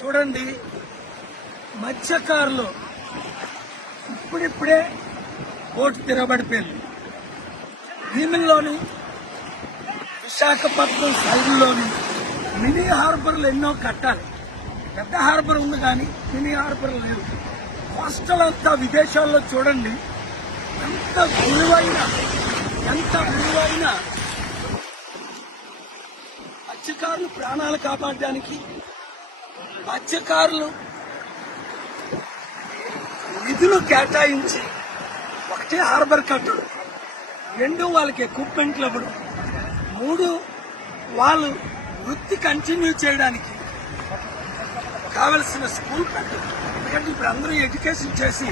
చూడండి, మత్స్యకారులు ఇప్పుడిప్పుడే ఓటు తిరగబడిపోయింది. భీమిల్లోని విశాఖపట్నం సైడ్లోని మినీ హార్బర్లు ఎన్నో కట్టాలి. పెద్ద హార్బర్ ఉంది కానీ మినీ హార్బర్ లేదు. కోస్టల్ అంతా విదేశాల్లో చూడండి ఎంత విలువైన మత్స్యకారులు ప్రాణాలు కాపాడడానికి మత్స్యకారులు నిధులు కేటాయించి ఒకటే హార్బర్ కట్టడం, 2 వాళ్ళకి ఎక్విప్మెంట్లు ఇవ్వడం, 3 వాళ్ళు వృత్తి కంటిన్యూ చేయడానికి కావలసిన స్కూల్ పెట్టడం. ఎందుకంటే ఇప్పుడు అందరూ ఎడ్యుకేషన్ చేసి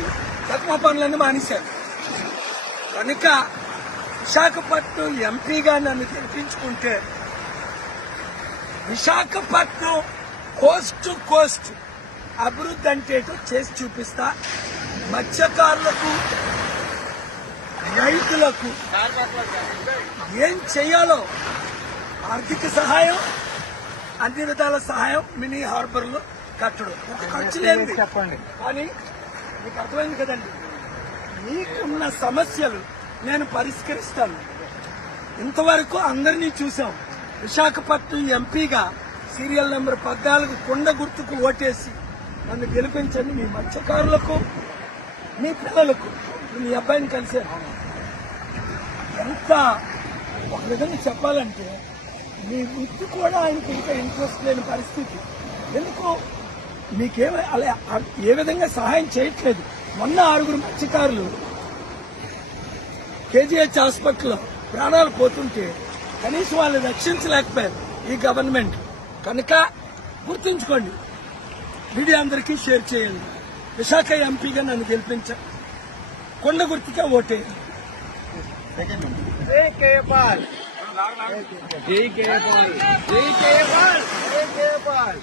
తక్కువ పనులన్నీ మానేశారు. కనుక విశాఖపట్నం ఎంపీగా నన్ను గెలిపించుకుంటే విశాఖపట్నం కోస్ట్ టు కోస్ట్ అభివృద్ధి అంటే చేసి చూపిస్తా. మత్స్యకారులకు, రైతులకు ఏం చేయాలో ఆర్థిక సహాయం, అన్ని విధాల సహాయం, మినీ హార్బర్లు కట్టడం. ఖర్చు లేనిది చెప్పండి, కానీ మీకు అర్థమైంది కదండి. మీకున్న సమస్యలు నేను పరిష్కరిస్తాను. ఇంతవరకు అందరినీ చూసాం. విశాఖపట్నం ఎంపీగా సీరియల్ నెంబర్ 14 కొండ గుర్తుకు ఓటేసి నన్ను గెలిపించండి. మీ మత్స్యకారులకు, మీ పిల్లలకు, మీ అబ్బాయిని కలిసాను. ఎంత ఒక విధంగా చెప్పాలంటే మీ వృత్తి కూడా ఆయనకి ఇంకా ఇంట్రెస్ట్ లేని పరిస్థితి. ఎందుకు మీకేమో అలా ఏ విధంగా సహాయం చేయట్లేదు. మొన్న 6 మత్స్యకారులు కేజీహెచ్ హాస్పిటల్లో ప్రాణాలు పోతుంటే కనీసం వాళ్ళు రక్షించలేకపోయారు ఈ గవర్నమెంట్. కనుక గుర్తుంచుకోండి, మీడియా అందరికీ షేర్ చేయండి. విశాఖ ఎంపీగా నన్ను గెలిపించారు, కొండ గుర్తుకే ఓటేయండి. జై కేపాల్, జై కేపాల్, జై కేపాల్, జై కేపాల్.